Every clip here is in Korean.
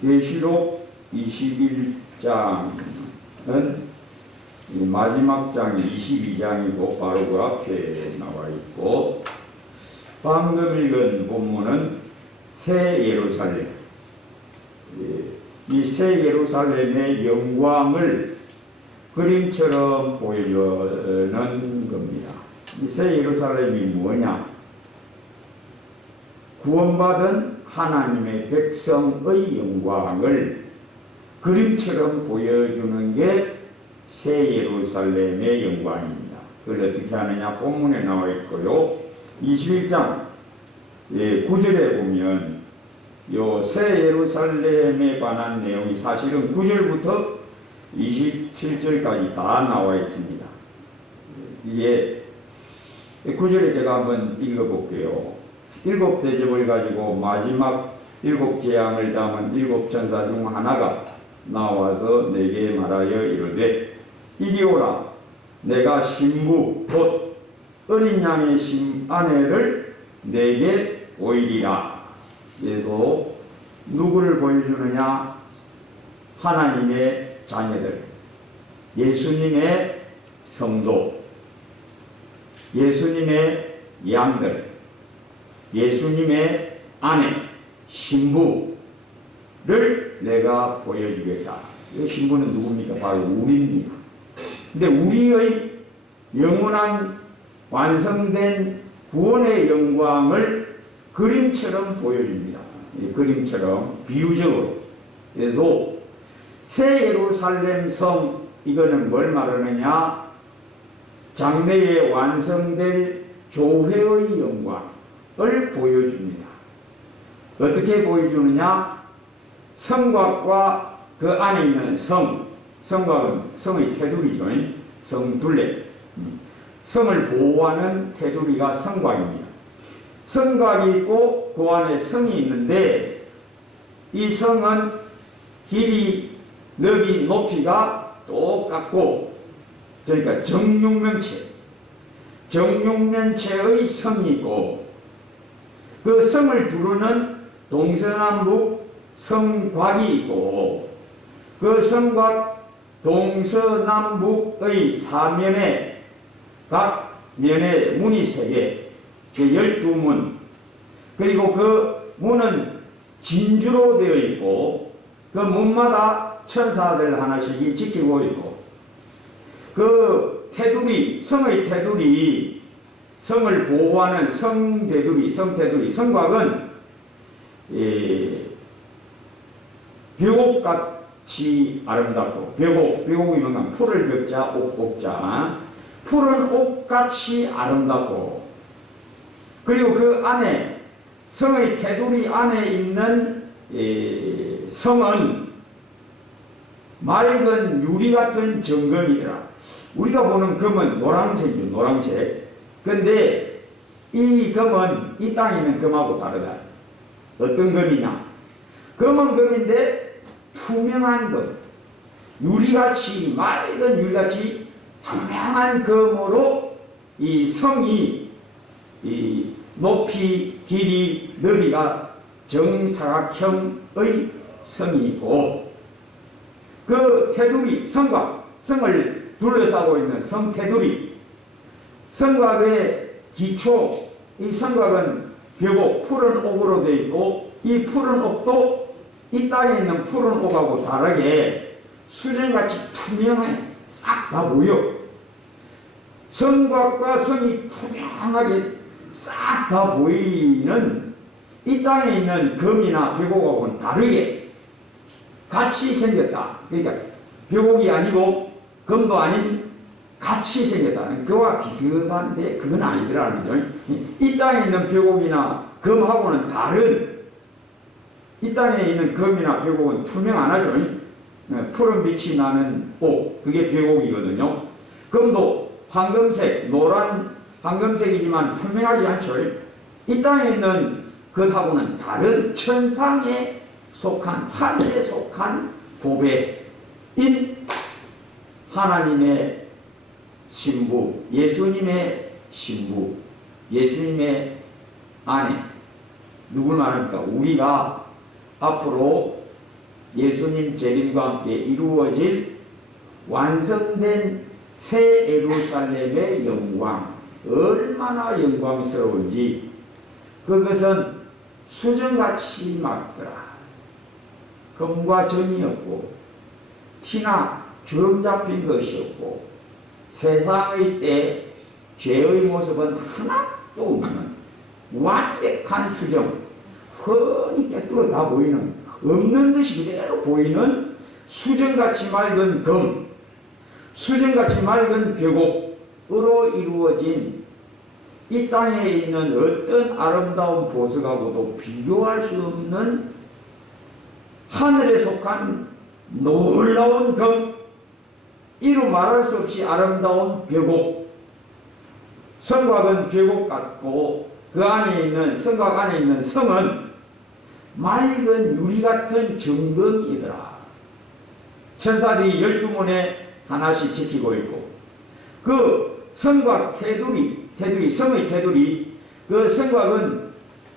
계시록 21장은 마지막 장이 22장이고 바로 그 앞에 나와 있고, 방금 읽은 본문은 새 예루살렘, 이 새 예루살렘의 영광을 그림처럼 보여주는 겁니다. 이 새 예루살렘이 뭐냐? 구원받은 하나님의 백성의 영광을 그림처럼 보여주는 게 새 예루살렘의 영광입니다. 그걸 어떻게 하느냐? 본문에 나와 있고요. 21장 9절에 보면 요 새 예루살렘에 관한 내용이 사실은 9절부터 27절까지 다 나와 있습니다. 이게 9절에 제가 한번 읽어볼게요. 7 대접을 가지고 마지막 7 재앙을 담은 7 천사 중 하나가 나와서 내게 말하여 이르되, 이리 오라. 내가 신부 곧 어린 양의 아내를 내게 보이리라. 그래서 누구를 보여주느냐? 하나님의 자녀들, 예수님의 성도, 예수님의 양들, 예수님의 아내, 신부를 내가 보여주겠다. 이 신부는 누굽니까? 바로 우리입니다. 근데 우리의 영원한 완성된 구원의 영광을 그림처럼 보여줍니다. 그림처럼, 비유적으로. 그래서 새 예루살렘 성, 이거는 뭘 말하느냐? 장래에 완성될 교회의 영광을 보여줍니다. 어떻게 보여주느냐? 성곽과 그 안에 있는 성곽은 성의 테두리죠. 성둘레. 성을 보호하는 테두리가 성곽입니다. 성곽이 있고 그 안에 성이 있는데, 이 성은 길이, 넓이, 높이가 똑같고, 그러니까 정육면체의 성이 있고, 그 성을 두르는 동서남북 성곽이 있고, 그 성곽 동서남북의 사면에 각 면에 문이 3개, 12문, 그리고 그 문은 진주로 되어 있고, 그 문마다 천사들 하나씩이 지키고 있고, 그 테두리, 성의 테두리, 성을 보호하는 성테두리, 성곽은 벽옥같이 아름답고, 벽옥이 뭔가 풀을 벽자, 옥자, 푸른 옥같이 아름답고, 그리고 그 안에, 성의 테두리 안에 있는 성은 맑은 유리 같은 정금이더라. 우리가 보는 금은 노란색이죠, 노란색. 근데 이 금은 이 땅에 있는 금하고 다르다. 어떤 금이냐? 금은 금인데 투명한 금, 유리같이, 맑은 유리같이 투명한 금으로 이 성이, 이 높이, 길이, 너비가 정사각형의 성이고, 그 테두리, 성을 둘러싸고 있는 성 테두리, 성곽의 기초, 이 성곽은 벽옥, 푸른 옥으로 되어 있고, 이 푸른 옥도 이 땅에 있는 푸른 옥하고 다르게 수정같이 투명해, 싹 다 보여. 성곽과 성이 투명하게 싹 다 보이는 이 땅에 있는 금이나 벽옥하고는 다르게 같이 생겼다. 그러니까 벽옥이 아니고 금도 아닌 같이 생겼다. 그와 비슷한데 그건 아니더라는 거죠. 이 땅에 있는 벽옥이나 금하고는 다른, 이 땅에 있는 금이나 벽옥은 투명 안 하죠. 푸른 빛이 나는 옥, 그게 벽옥이거든요. 금도 황금색, 노란 황금색이지만 투명하지 않죠. 이 땅에 있는 것하고는 다른 천상에 속한, 하늘에 속한 보배인 하나님의 신부, 예수님의 신부, 예수님의 아내. 누굴 말합니까? 우리가 앞으로 예수님 재림과 함께 이루어질 완성된 새 예루살렘의 영광, 얼마나 영광스러운지 그것은 수정같이 맑더라. 금과 점이 없고 티나 주름 잡힌 것이 없고 세상의 때 죄의 모습은 하나도 없는 완벽한 수정, 훤히 깨뚫어 다 보이는, 없는 듯이 그대로 보이는 수정같이 맑은 금, 수정같이 맑은 벽옥으로 이루어진 이 땅에 있는 어떤 아름다운 보석하고도 비교할 수 없는 하늘에 속한 놀라운 금, 이루 말할 수 없이 아름다운 벽옥. 성곽은 벽옥 같고 그 안에 있는, 성곽 안에 있는 성은 맑은 유리 같은 정금이더라. 천사들이 12문에 하나씩 지키고 있고 그 성곽 테두리, 성의 테두리, 그 성곽은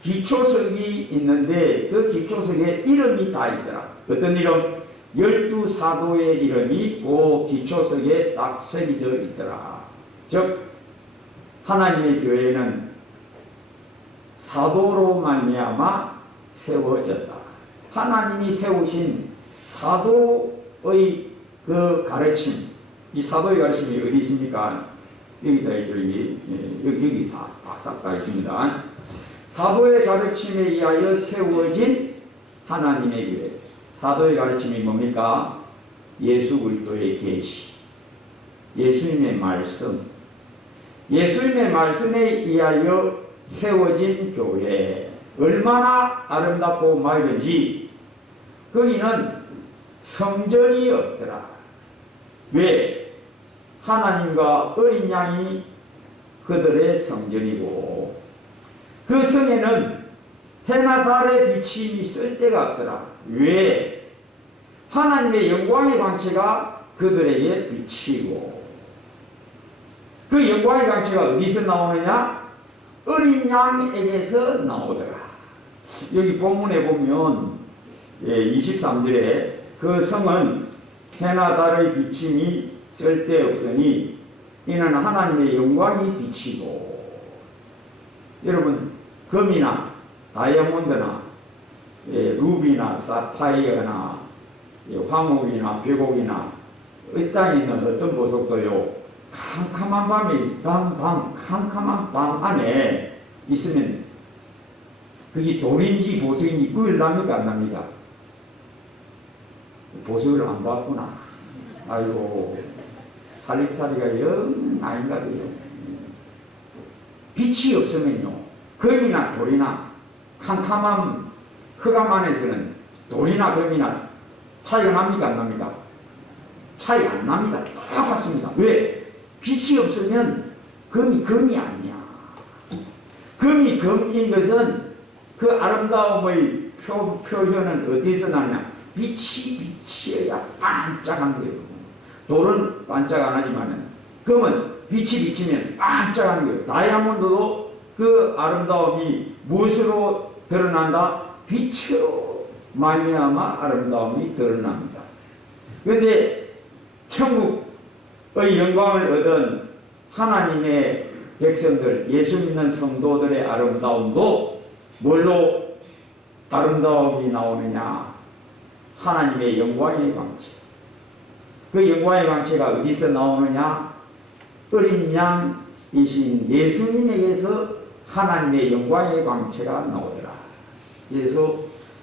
기초석이 있는데 그 기초석에 이름이 다 있더라. 어떤 이름? 12사도의 이름이 그 기초석에 딱 새겨져 있더라. 즉 하나님의 교회는 사도로 말미암아 세워졌다. 하나님이 세우신 사도의 그 가르침, 이 사도의 가르침이 어디 있습니까? 여기다 여기 싹 다 있습니다. 사도의 가르침에 의하여 세워진 하나님의 교회. 사도의 가르침이 뭡니까? 예수 그리스도의 계시, 예수님의 말씀, 예수님의 말씀에 의하여 세워진 교회. 얼마나 아름답고 맑은지. 거기는 성전이 없더라. 왜? 하나님과 어린 양이 그들의 성전이고 그 성에는 해나 달의 빛이 있을 데가 없더라. 왜? 하나님의 영광의 광채가 그들에게 비치고 그 영광의 광채가 어디서 나오느냐? 어린 양에게서 나오더라. 여기 본문에 보면 23절에 그 성은 해나 달의 비침이 쓸데없으니 이는 하나님의 영광이 비치고. 여러분 금이나 다이아몬드나 루비나 사파이어나 황옥이나 벽옥이나 이 땅에 있는 어떤 보석도요 캄캄한 밤에 캄캄한 밤 안에 있으면 그게 돌인지 보석인지 구별 납니까 안 납니까? 보석을 안 봤구나. 아이고 살림살이가 영 아닌가 봐요. 빛이 없으면요 금이나 돌이나 캄캄한 흑암 안에서는 돌이나 금이나 차이가 납니까 안 납니까? 차이 안 납니다. 똑같습니다. 왜? 빛이 없으면 금이 아니야. 금이 금인 것은 그 아름다움의 표현은 어디서 나냐? 빛이 비치어야 반짝한 거예요. 돌은 반짝 안 하지만은 금은 빛이 비치면 반짝하는 거예요. 다이아몬드도 그 아름다움이 무엇으로 드러난다? 빛으로 말미암아 아름다움이 드러납니다. 그런데 천국의 영광을 얻은 하나님의 백성들, 예수 믿는 성도들의 아름다움도 뭘로 아름다움이 나오느냐? 하나님의 영광의 광채. 그 영광의 광채가 어디서 나오느냐? 어린 양이신 예수님에게서 하나님의 영광의 광채가 나오더라. 그래서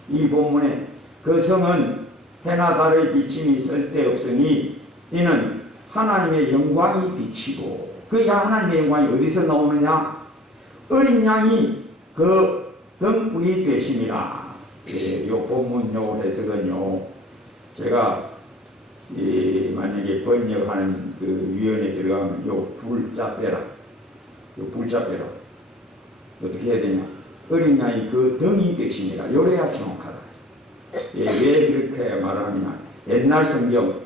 이 본문에 그 성은 해나 달의 비침이 쓸데없으니 이는 하나님의 영광이 비치고. 그 하나님의 영광이 어디서 나오느냐? 어린 양이 그 등불이 되심이라. 요 본문 요 해석은요 제가 만약에 번역하는 그 위원회에 들어가면 요 불자 빼라. 요 불자 빼라. 어떻게 해야 되냐? 어린 양이 그 등이 되심이라. 요래야 정확하다. 왜 그렇게 말하느냐? 옛날 성경,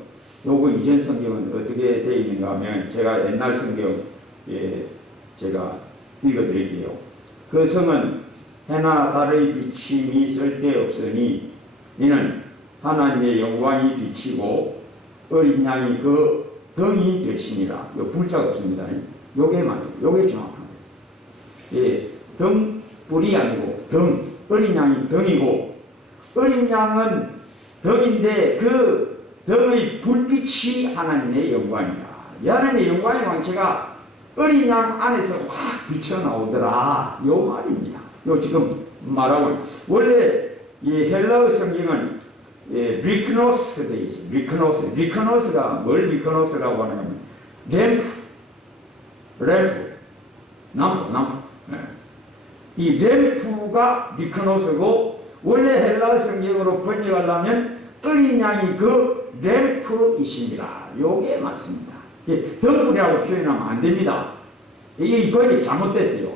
요거 이전 성경은 어떻게 되어 있는가 하면 제가 옛날 성경 제가 읽어드릴게요. 그 성은 해나 달의 비침이 쓸데없으니 이는 하나님의 영광이 비치고 어린 양이 그 등이 되시니라. 요 불자가 없습니다. 요게만, 요게 정확합니다. 예, 등, 뿔이 아니고 등, 어린 양이 등이고, 어린 양은 등인데 그 등의 불빛이 하나님의 영광이야. 이 하나님의 영광의 광채가 어린 양 안에서 확 비쳐나오더라. 요 말입니다. 요 지금 말하고, 원래 이 헬라어 성경은 리크노스 되어 있어요. 리크노스가 뭘 리크노스라고 하냐면 램프, 남프. 이 램프가 리크노스고, 원래 헬라어 성경으로 번역하려면 어린 양이 그 램프이십니다. 요게 맞습니다. 덤불이라고 표현하면 안 됩니다. 이 번역이 잘못됐어요.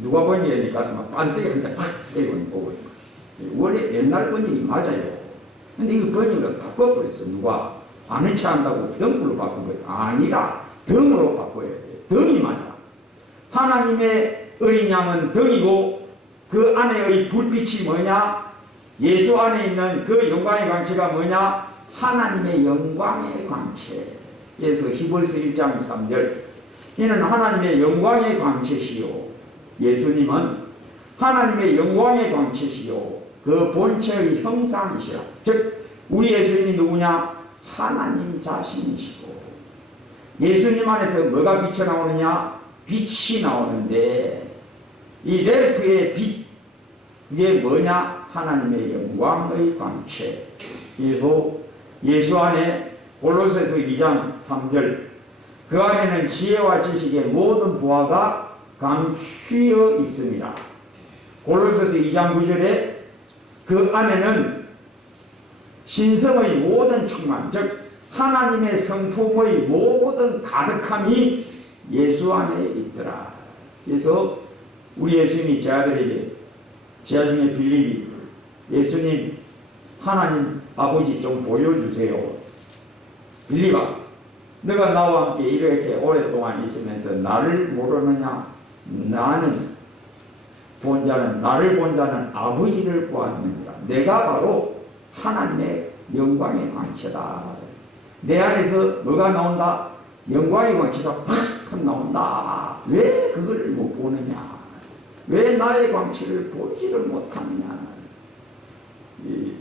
누가 번역하니까 막 반대기 한대 팍 때리고 보고 있어요. 원래 옛날 번역이 맞아요. 근데 이 번역을 바꿔버렸어. 누가 아는 체 한다고 덤불로 바꾼 거예요. 아니라 덤으로 바꿔야 돼요. 덤이 맞아. 하나님의 어린 양은 덤이고, 그 안에의 불빛이 뭐냐? 예수 안에 있는 그 영광의 광채가 뭐냐? 하나님의 영광의 광채. 그래서 히브리서 1장 3절, 이는 하나님의 영광의 광채시요, 예수님은 하나님의 영광의 광채시요 그 본체의 형상이시라. 즉 우리 예수님이 누구냐? 하나님 자신이시고, 예수님 안에서 뭐가 비쳐나오느냐? 빛이 나오는데, 이 램프의 빛, 이게 뭐냐? 하나님의 영광의 광채. 그래서 예수 안에 골로새서 2장 3절, 그 안에는 지혜와 지식의 모든 보화가 감추어 있습니다. 골로새서 2장 9절에 그 안에는 신성의 모든 충만, 즉 하나님의 성품의 모든 가득함이 예수 안에 있더라. 그래서 우리 예수님이 제 아들에게, 제 아중에 빌립이, 예수님 하나님 아버지 좀 보여주세요. 빌립아, 너가 나와 함께 이렇게 오랫동안 있으면서 나를 모르느냐? 나를 본 자는 아버지를 보았느니라. 내가 바로 하나님의 영광의 광채다. 내 안에서 뭐가 나온다? 영광의 광채가 팍 나온다. 왜 그걸 못 보느냐? 왜 나의 광채를 보지를 못하느냐?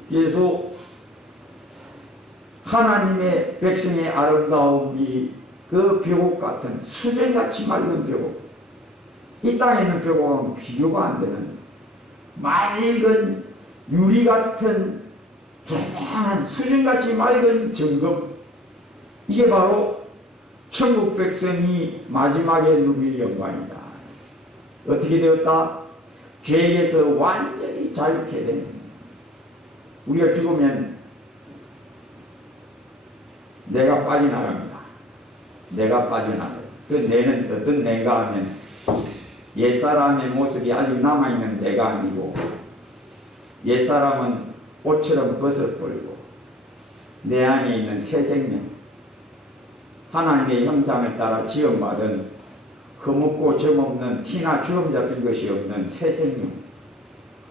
그래서 하나님의 백성의 아름다움이 그 벽옥 같은, 수정같이 맑은 벽옥, 이 땅에 있는 벽옥은 비교가 안 되는 맑은 유리 같은 조명한 수정같이 맑은 정금, 이게 바로 천국 백성이 마지막에 누릴 영광이다. 어떻게 되었다? 죄에서 완전히 자유케 된, 우리가 죽으면 내가 빠져나갑니다. 내가 빠져나가요. 그 내는 어떤 내가 하면 옛사람의 모습이 아직 남아있는 내가 아니고, 옛사람은 옷처럼 벗어버리고 내 안에 있는 새 생명, 하나님의 형상을 따라 지음받은 허묻고 점없는 티나 주름 잡힌 것이 없는 새 생명,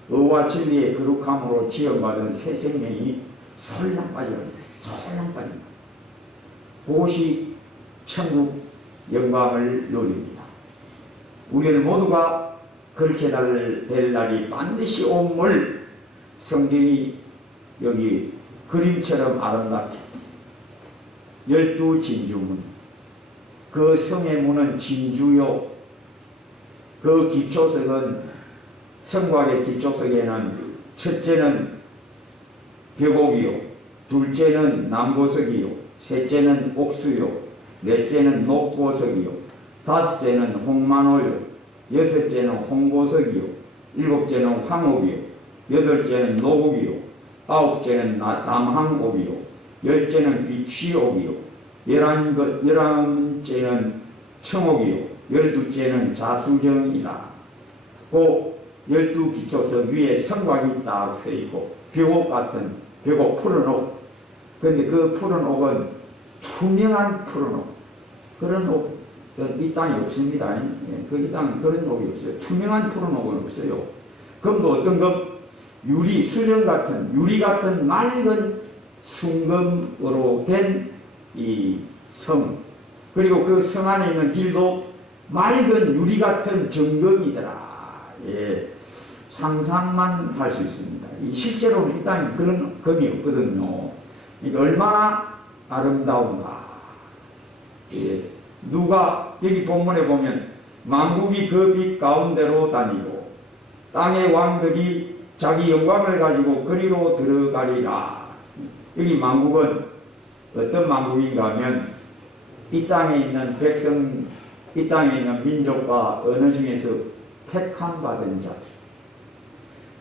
의와 진리의 거룩함으로 지음받은 새 생명이 솔랑 빠져갑니다. 솔랑 빠집니다. 그것이 천국 영광을 누립니다. 우리는 모두가 그렇게 될 날이 반드시 옴을 성경이 여기 그림처럼 아름답게 12진주문, 그 성의 문은 진주요, 그 기초석은, 성곽의 기초석에는 첫째는 벽옥이요, 둘째는 남보석이요, 셋째는 옥수요, 넷째는 녹보석이요, 다섯째는 홍만호요, 여섯째는 홍보석이요, 일곱째는 황옥이요, 여덟째는 노국이요, 아홉째는 남항옥이요, 열째는 비취옥이요, 열한째는 청옥이요, 열두째는 자수정이라. 그 12기초석 위에 성곽이 딱 서 있고, 벽옥 같은, 벽옥 푸른 옥. 근데 그 푸른 옥은 투명한 푸른 옥. 그런 옥, 이 땅에 없습니다. 이 땅 그런 옥이 없어요. 투명한 푸른 옥은 없어요. 금도 어떤 금? 유리, 수정 같은, 유리 같은 맑은 순금으로 된 이 성, 그리고 그 성 안에 있는 길도 맑은 유리 같은 정금이더라. 예, 상상만 할 수 있습니다. 실제로는 이 땅에 그런 금이 없거든요. 이게 얼마나 아름다운가. 예, 누가 여기 본문에 보면 만국이 그 빛 가운데로 다니고 땅의 왕들이 자기 영광을 가지고 그리로 들어가리라. 여기 만국은 어떤 만국인가 하면 이 땅에 있는 백성, 이 땅에 있는 민족과 언어 중에서 택함받은 자들,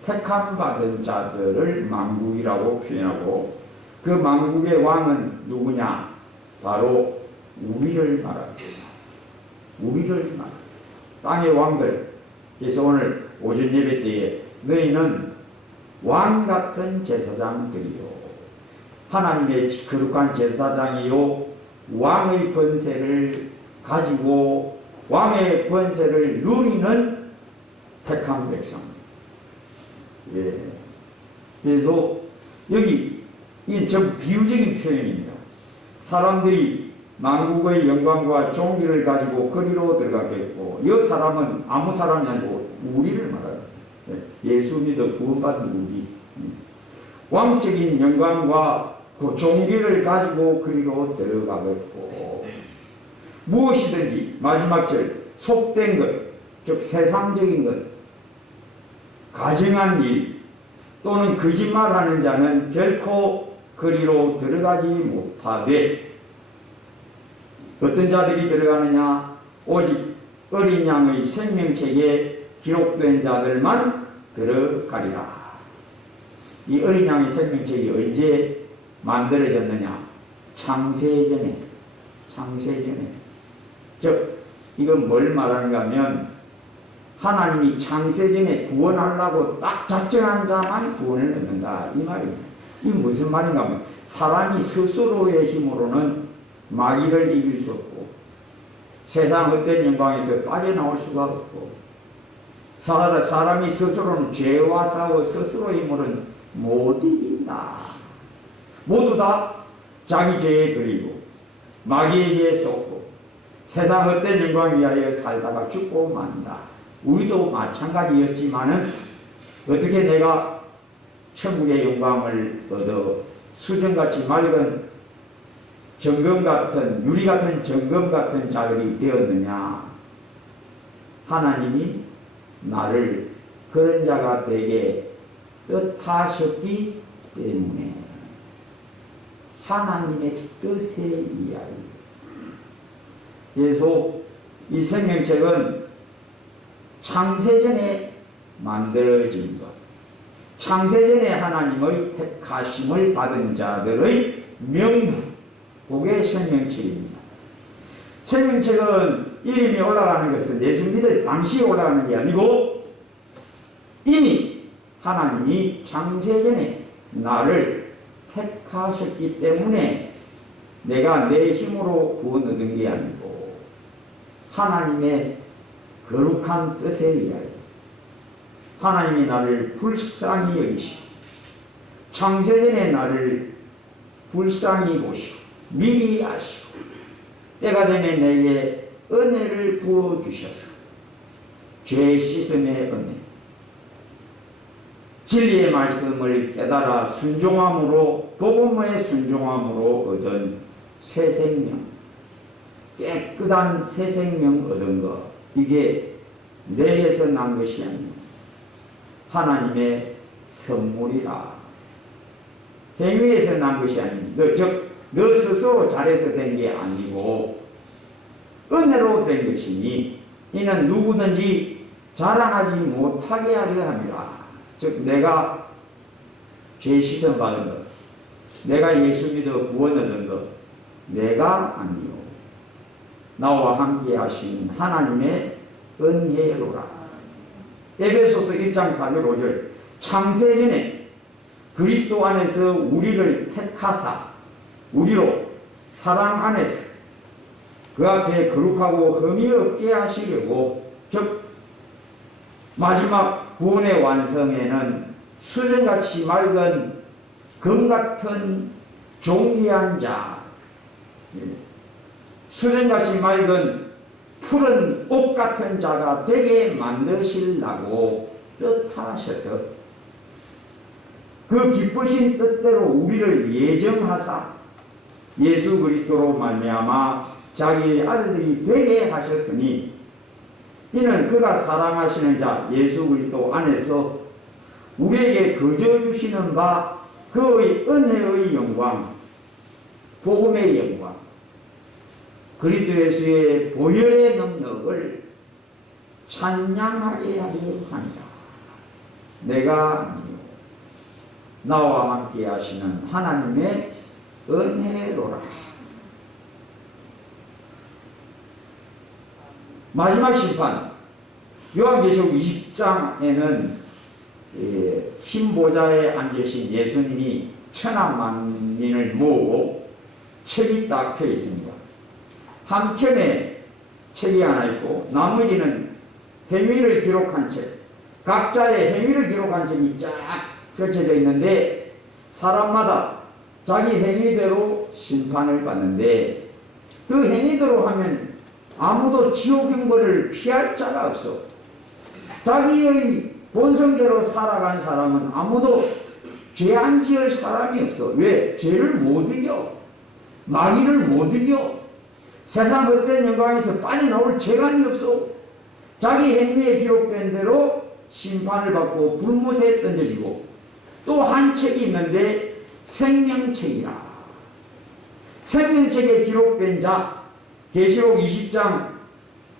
택함받은 자들을 만국이라고 표현하고, 그 만국의 왕은 누구냐? 바로 우리를 말합니다. 우리를 말합니다. 땅의 왕들. 그래서 오늘 오전 예배 때에 너희는 왕 같은 제사장들이요, 하나님의 거룩한 제사장이요, 왕의 권세를 가지고 왕의 권세를 누리는 택한 백성. 예. 그래서 여기 이 좀 비유적인 표현입니다. 사람들이 만국의 영광과 존귀를 가지고 거리로 들어가겠고, 이 사람은 아무 사람이 아니고 우리를 말해요. 예수 믿어 구원받은 우리. 왕적인 영광과 그 존귀를 가지고 그리로 들어가겠고, 무엇이든지 마지막 절 속된 것, 즉 세상적인 것, 가증한 일 또는 거짓말하는 자는 결코 그리로 들어가지 못하되, 어떤 자들이 들어가느냐? 오직 어린 양의 생명책에 기록된 자들만 들어가리라. 이 어린 양의 생명책이 언제 만들어졌느냐? 창세전에. 창세전에. 즉 이건 뭘 말하는가 하면, 하나님이 창세전에 구원하려고 딱 작정한 자만 구원을 얻는다, 이 말입니다. 이 무슨 말인가 하면, 사람이 스스로의 힘으로는 마귀를 이길 수 없고 세상 헛된 영광에서 빠져나올 수가 없고, 사람이 스스로는 죄와 싸워 스스로의 힘으로는 못 이긴다. 모두 다 자기 죄에 들이고 마귀에게 속고 세상 헛된 영광 위하여 살다가 죽고 만다. 우리도 마찬가지였지만은 어떻게 내가 천국의 영광을 얻어 수정같이 맑은 정금 같은, 유리 같은 정금 같은 자들이 되었느냐? 하나님이 나를 그런 자가 되게 뜻하셨기 때문에, 하나님의 뜻에 의하여. 그래서 이 생명책은 창세전에 만들어진 것, 창세전에 하나님의 택하심을 받은 자들의 명부, 그게 생명책입니다. 생명책은 이름이 올라가는 것은 예수 믿을 당시에 올라가는 게 아니고, 이미 하나님이 창세전에 나를 택하셨기 때문에 내가 내 힘으로 구원 얻은 게 아니고 하나님의 거룩한 뜻에 의하여 하나님이 나를 불쌍히 여기시고 창세전에 나를 불쌍히 보시고 미리 아시고 때가 되면 내게 은혜를 부어주셔서 죄 씻음의 은혜, 진리의 말씀을 깨달아 순종함으로, 복음의 순종함으로 얻은 새 생명, 깨끗한 새 생명 얻은 것, 이게 내게서 난 것이 아니고 하나님의 선물이라. 행위에서 난 것이 아닙니다. 즉 너 스스로 잘해서 된 게 아니고 은혜로 된 것이니 이는 누구든지 자랑하지 못하게 하려 함이라. 즉 내가 죄 씻음 받은 것, 내가 예수 믿어 구원 얻은 것, 내가 아니요 나와 함께 하신 하나님의 은혜로라. 에베소서 1장 4절 5절 창세전에 그리스도 안에서 우리를 택하사 우리로 사랑 안에서 그 앞에 거룩하고 흠이 없게 하시려고, 즉 마지막 구원의 완성에는 수정같이 맑은 금 같은 존귀한 자, 수정같이 맑은 푸른 옷 같은 자가 되게 만드시려고 뜻하셔서 그 기쁘신 뜻대로 우리를 예정하사 예수 그리스도로 말미암아 자기의 아들들이 되게 하셨으니 이는 그가 사랑하시는 자 예수 그리스도 안에서 우리에게 거저 주시는 바 그의 은혜의 영광, 복음의 영광, 그리스도 예수의 보혈의 능력을 찬양하게 하려 합니다. 내가 아니요 나와 함께 하시는 하나님의 은혜로라. 마지막 심판, 요한계시록 20장에는 흰보좌에 앉으신 예수님이 천하만민을 모으고 책이 딱 펴 있습니다. 한편에 책이 하나 있고 나머지는 행위를 기록한 책, 각자의 행위를 기록한 책이 쫙 펼쳐져 있는데 사람마다 자기 행위대로 심판을 받는데 그 행위대로 하면 아무도 지옥 형벌을 피할 자가 없어. 자기의 본성대로 살아간 사람은 아무도 죄 안 지을 사람이 없어. 왜? 죄를 못 이겨. 마귀를 못 이겨. 세상 헛된 영광에서 빠져나올 재간이 없어. 자기 행위에 기록된 대로 심판을 받고 불못에 던져지고 또 한 책이 있는데 생명책이라. 생명책에 기록된 자 계시록 20장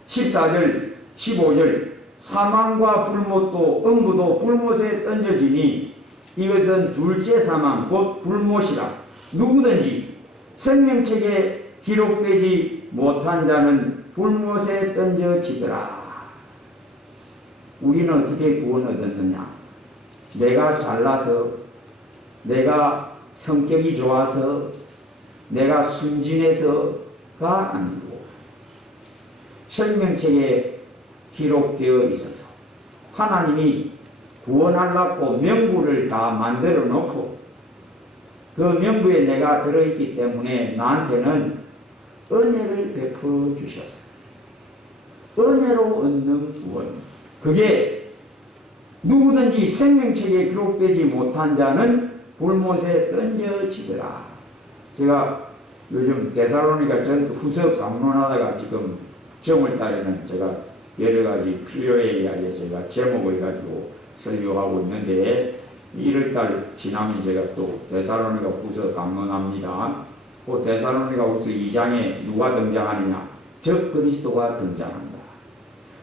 14절 15절 사망과 불못도 음부도 불못에 던져지니 이것은 둘째 사망 곧 불못이라. 누구든지 생명책에 기록되지 못한 자는 불못에 던져지더라. 우리는 어떻게 구원을 얻었느냐? 내가 잘나서, 내가 성격이 좋아서, 내가 순진해서가 아니고 생명책에 기록되어 있어서 하나님이 구원하려고 명부를 다 만들어 놓고 그 명부에 내가 들어있기 때문에 나한테는 은혜를 베풀어 주셨어요. 은혜로 얻는 구원. 그게 누구든지 생명책에 기록되지 못한 자는 불못에 던져지더라. 제가 요즘 데살로니가 후서 강론하다가 지금 정월달에는 제가 여러가지 필요에 의하여 제가 제목을 가지고 설교하고 있는데 1월달 지나면 제가 또 데살로니가 후서 강론합니다. 그 데살로니가 후서 2장에 누가 등장하느냐? 적 그리스도가 등장한다.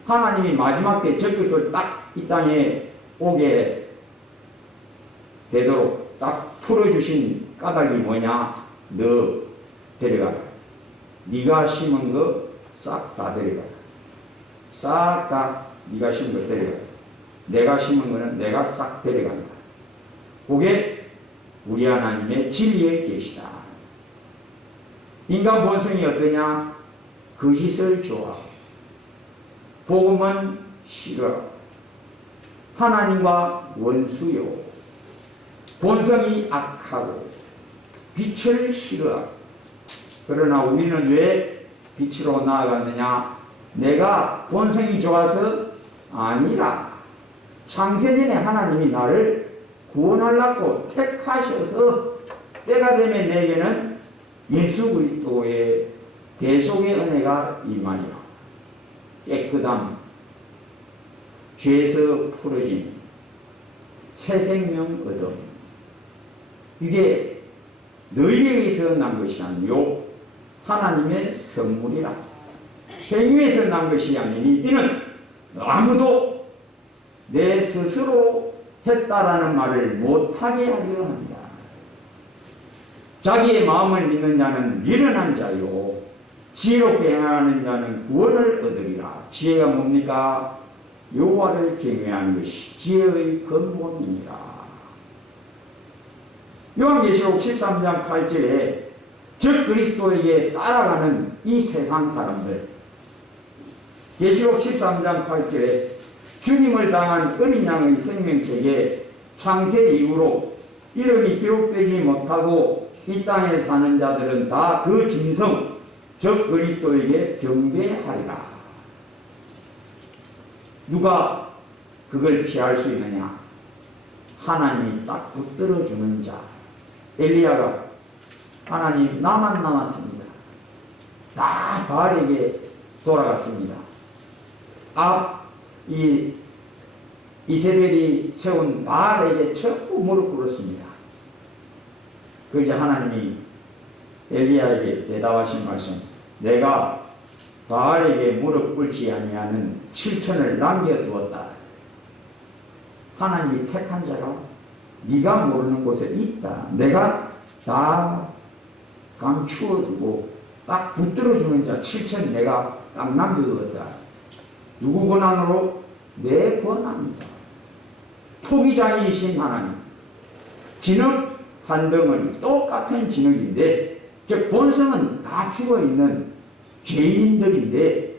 하나님이 마지막 때 적 그리스도를 딱 이 땅에 오게 되도록 딱 풀어주신 까닭이 뭐냐? 너 데려가라. 네가 심은 거 싹 다 데려가라. 싹 다 네가 심은 거 데려가라. 내가 심은 거는 내가 싹 데려간다. 그게 우리 하나님의 진리의 계시다. 인간 본성이 어떠냐? 거짓을 좋아하고 복음은 싫어. 하나님과 원수요. 본성이 악하고 빛을 싫어하고. 그러나 우리는 왜 빛으로 나아갔느냐? 내가 본성이 좋아서 아니라 창세전에 하나님이 나를 구원하려고 택하셔서 때가 되면 내게는 예수 그리스도의 대속의 은혜가 임하리라. 깨끗함, 죄에서 풀어짐, 새 생명 얻음. 이게 너희에게서 난 것이 아니요 하나님의 선물이라. 행위에서 난 것이 아니니 이는 아무도 내 스스로 했다라는 말을 못하게 하려 합니다. 자기의 마음을 믿는 자는 미련한 자요 지혜롭게 행하는 자는 구원을 얻으리라. 지혜가 뭡니까? 여호와를 경외하는 것이 지혜의 근본입니다. 요한계시록 13장 8절에 즉 그리스도에게 따라가는 이 세상 사람들, 계시록 13장 8절에 주님을 당한 어린 양의 생명책에 창세 이후로 이름이 기록되지 못하고 이 땅에 사는 자들은 다 그 짐승 즉 그리스도에게 경배하리라. 누가 그걸 피할 수 있느냐? 하나님이 딱 붙들어주는 자. 엘리야가 하나님 나만 남았습니다. 다 바알에게 돌아갔습니다. 이세벨이 세운 바알에게 전부 무릎 꿇었습니다. 그러자 하나님이 엘리야에게 대답하신 말씀, 내가 바알에게 무릎 꿇지 아니하는 7천을 남겨두었다. 하나님이 택한 자가 네가 모르는 곳에 있다. 내가 다 감추어두고 딱 붙들어주는 자 7천 내가 딱 남겨두었다. 누구 권한으로? 내 권한이다. 토기장이신 하나님. 진흙 한 덩어리 똑같은 진흙인데 즉 본성은 다 죽어있는 죄인들인데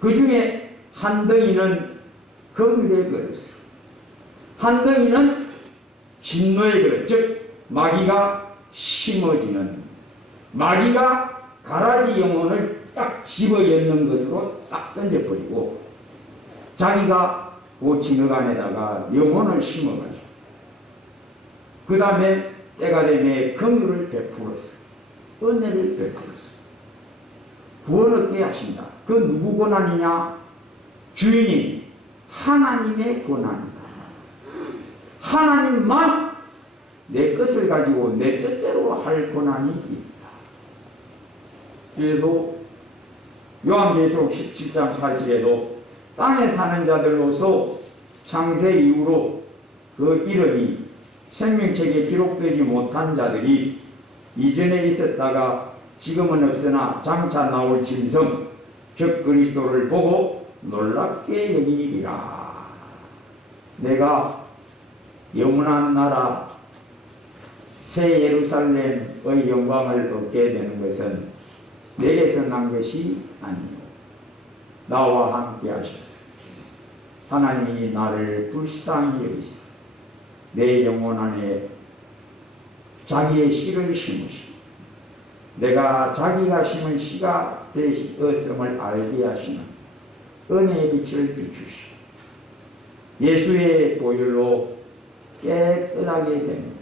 그 중에 한 덩이는 긍휼의 그릇, 한 덩이는 진노의 그릇, 즉 마귀가 심어지는, 마귀가 가라지 영혼을 딱 집어넣는 것으로 딱 던져버리고 자기가 그 진흙 안에다가 영혼을 심어가지고 그 다음에 때가 되매 긍휼을 베풀었어. 은혜를 베풀었어. 구원 얻게 하신다. 그 누구 권한이냐? 주인인 하나님의 권한이다. 하나님만 내 것을 가지고 내 뜻대로 할 권한이 있다. 그래서 요한계시록 17장 8절에도 땅에 사는 자들로서 창세 이후로 그 이름이 생명책에 기록되지 못한 자들이 이전에 있었다가 지금은 없으나 장차 나올 짐승 즉 그리스도를 보고 놀랍게 여기리라. 내가 영원한 나라 새 예루살렘의 영광을 얻게 되는 것은 내게서 난 것이 아니요 나와 함께 하셨어. 하나님이 나를 불쌍히 여기사 내 영혼 안에 자기의 씨를 심으시고 내가 자기가 심은 씨가 되었음을 알게 하시는 은혜의 빛을 비추시고 예수의 보혈로 깨끗하게 됩니다.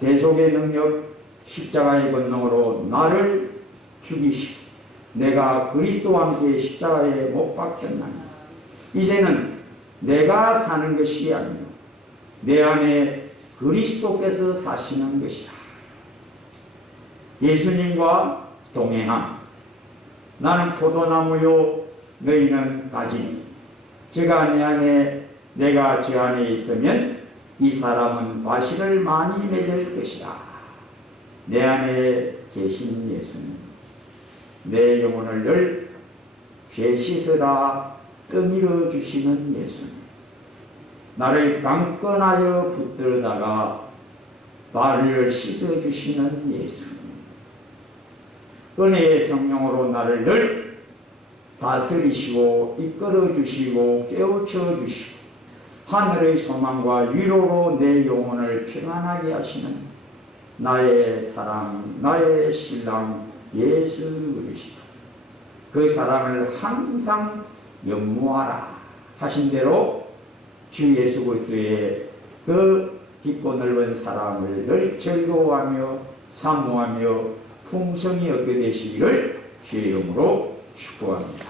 대속의 능력 십자가의 권능으로 나를 죽이시고 내가 그리스도와 함께 십자가에 못 박혔나니 이제는 내가 사는 것이 아니요 내 안에 그리스도께서 사시는 것이라. 예수님과 동행함. 나는 포도나무요 너희는 가지니 제가 내 안에 내가 저 안에 있으면 이 사람은 과실을 많이 맺을 것이라. 내 안에 계신 예수님 내 영혼을 늘 죄 씻으라 떠밀어 주시는 예수님 나를 강건하여 붙들다가 발을 씻어 주시는 예수님 은혜의 성령으로 나를 늘 다스리시고 이끌어 주시고 깨우쳐 주시고 하늘의 소망과 위로로 내 영혼을 평안하게 하시는 나의 사랑 나의 신랑 예수 그리스도 그 사랑을 항상 연모하라 하신 대로 주 예수 그리스도의 그 깊고 넓은 사랑을 늘 즐거워하며 사모하며 풍성히 얻게 되시기를 주의 이름으로 축복합니다.